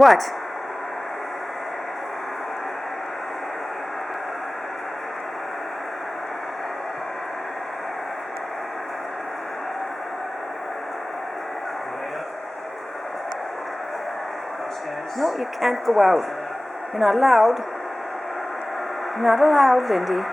What? No, you can't go out. You're not allowed. You're not allowed, Lindy.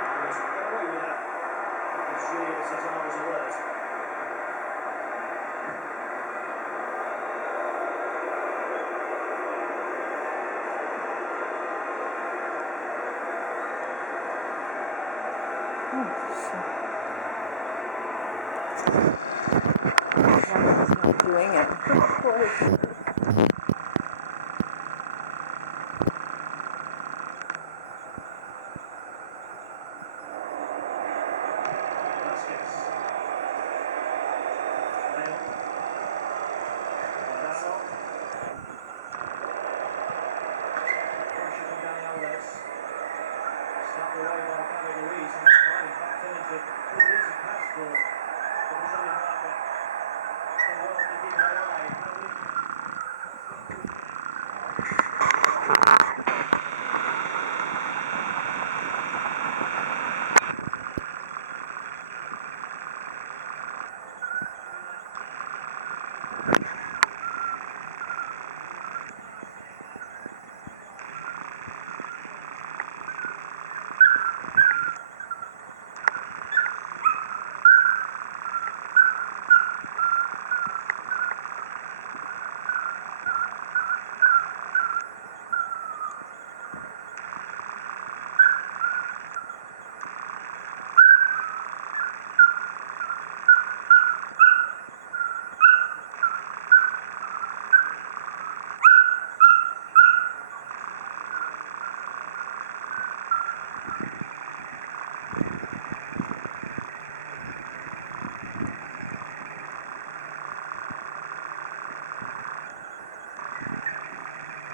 He's not doing it. Of course.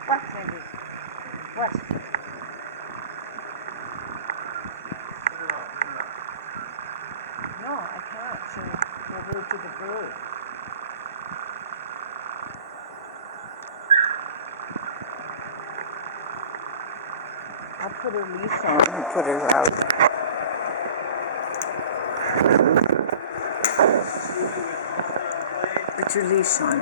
What, Lindy? What? No, I can't. She'll go to the bird. I'll put her leash on and put her out. Put your leash on.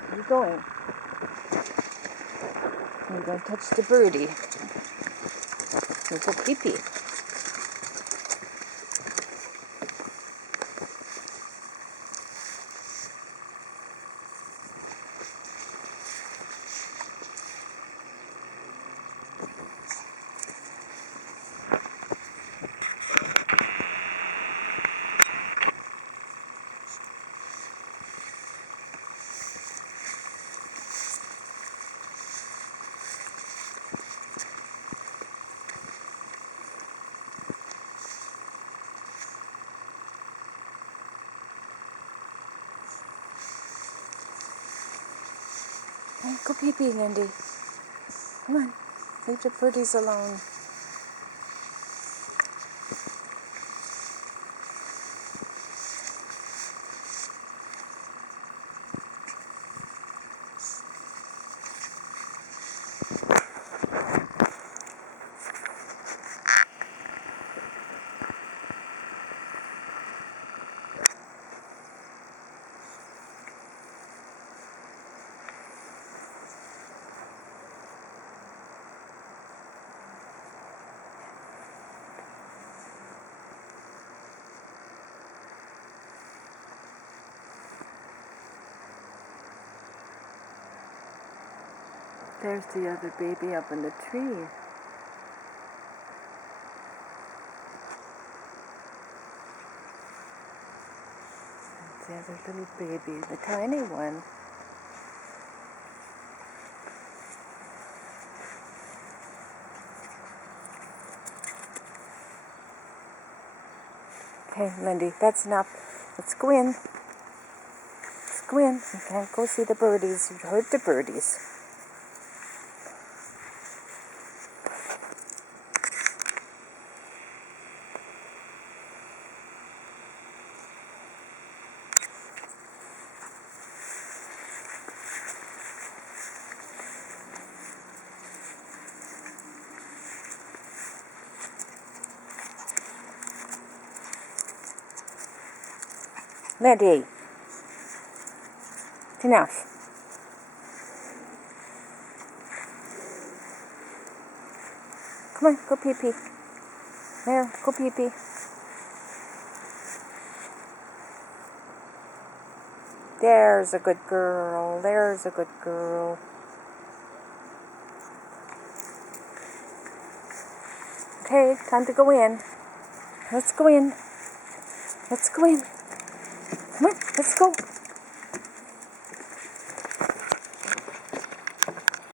Where are you going? You're going to touch the birdie. You'll go pee-pee. Hey, go pee-pee, Lindy. Come on. Leave the birdies alone. There's the other baby up in the tree. That's the other little baby, the tiny one. Okay, Lindy, that's enough. Let's go in. Let's go in. You can't go see the birdies. You heard the birdies. Lindy. It's enough. Come on, go pee-pee. There, go pee-pee. There's a good girl. There's a good girl. Okay, time to go in. Let's go in. Let's go in. Come on, let's go.